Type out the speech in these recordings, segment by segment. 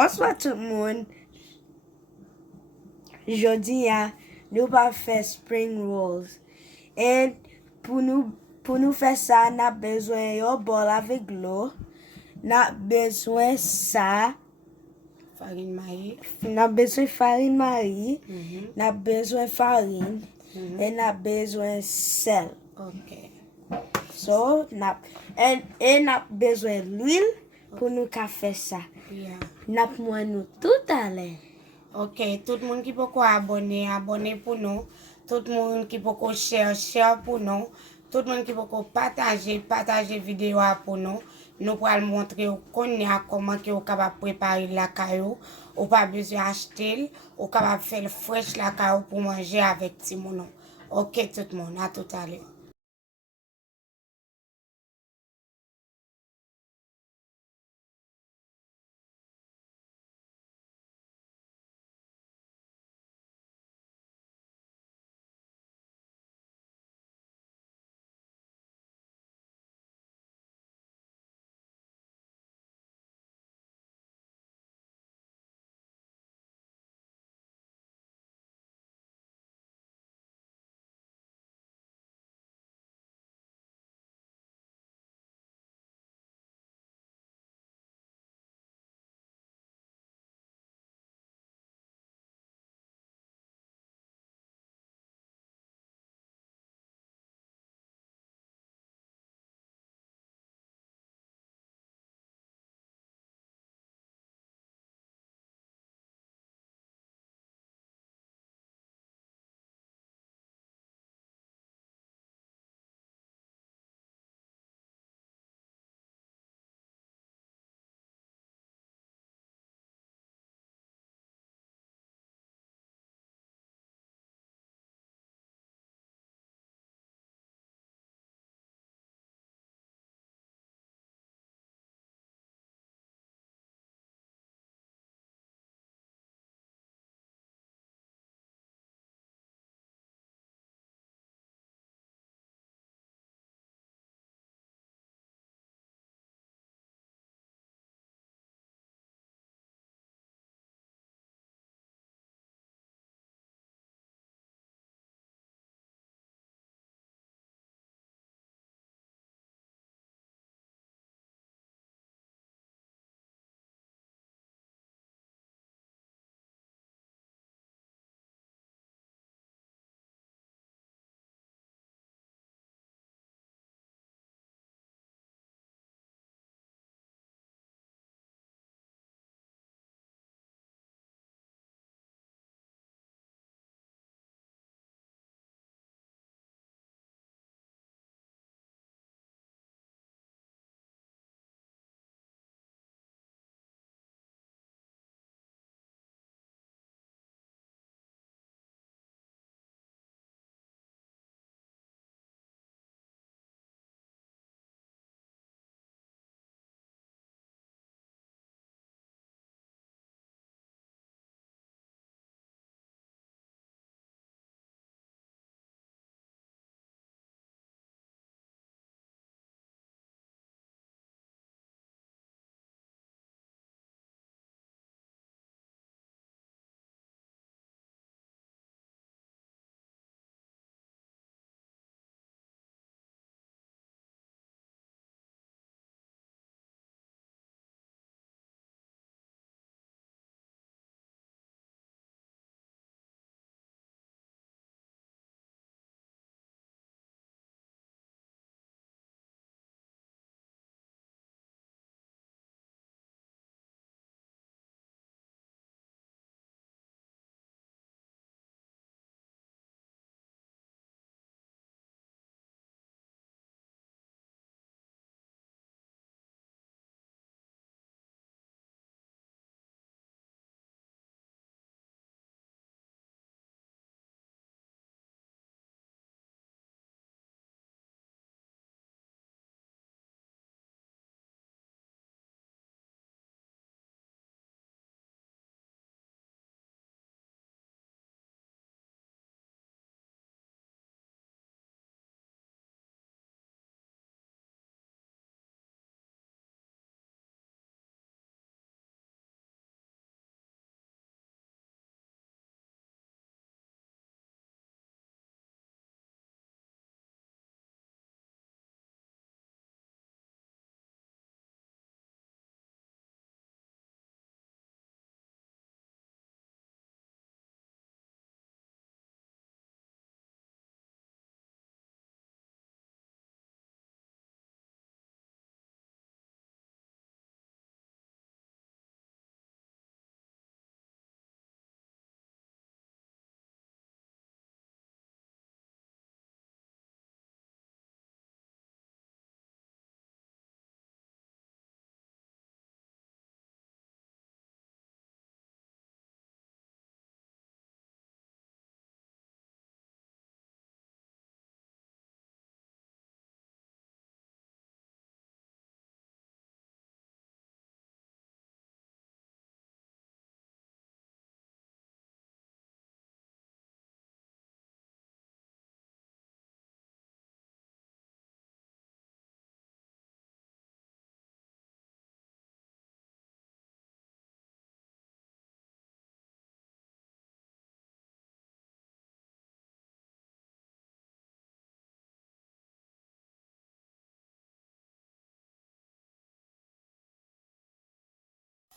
Bonsoir tout le monde. Jodi ya, nous va faire spring rolls. Et pour nous faire ça, on a besoin d'un bol avec l'eau. On a besoin ça. Farine maïs. On a besoin farine maïs. Mhm. On a besoin farine. Mhm. Et on a besoin sel. Ok. So, on a besoin l'huile pour nous faire ça. Yeah. On a nous tout à l'heure. Ok, tout le monde qui peut abonner, abonner pour nous. Tout le monde qui peut share, share pour nous. Tout le monde qui peut partager, partager vidéo pour nous. Nous pourrons montrer comment vous êtes capable de préparer la caillou. Ou pas besoin d'acheter, ou capable de faire fraîche la caillou pour manger avec Timono. Ok, tout le monde, à tout à l'heure.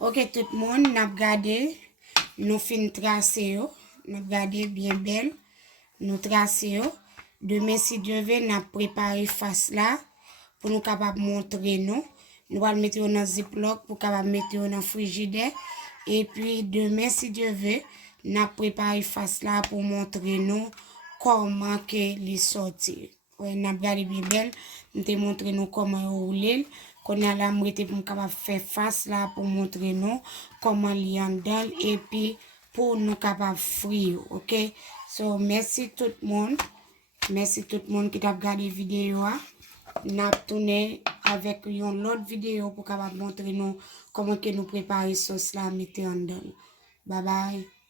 Ok, tout le monde, n'a regardé, nous fin tracé, n'a regardé bien belle, nous tracé. Demain, si Dieu veut, n'a préparé face là pour nous capables montrer nous. Nous allons mettre dans ziploc pour capable mettre dans le frigidaire. Et puis demain, si Dieu veut, n'a préparé face là pour montrer nous comment que les sortir. Ouais, n'a regardé bien belle, nous te montrer nous comment rouler. Qu'on a la moitié pour capable faire face là pour montrer nous comment li en dedans et puis pour nous capable frire, OK? So merci tout le monde. Merci tout le monde qui t'a regardé la vidéo. N'a tourné avec une autre vidéo pour capable montrer nous comment que nous préparer sauce là mettre en dedans. Bye bye.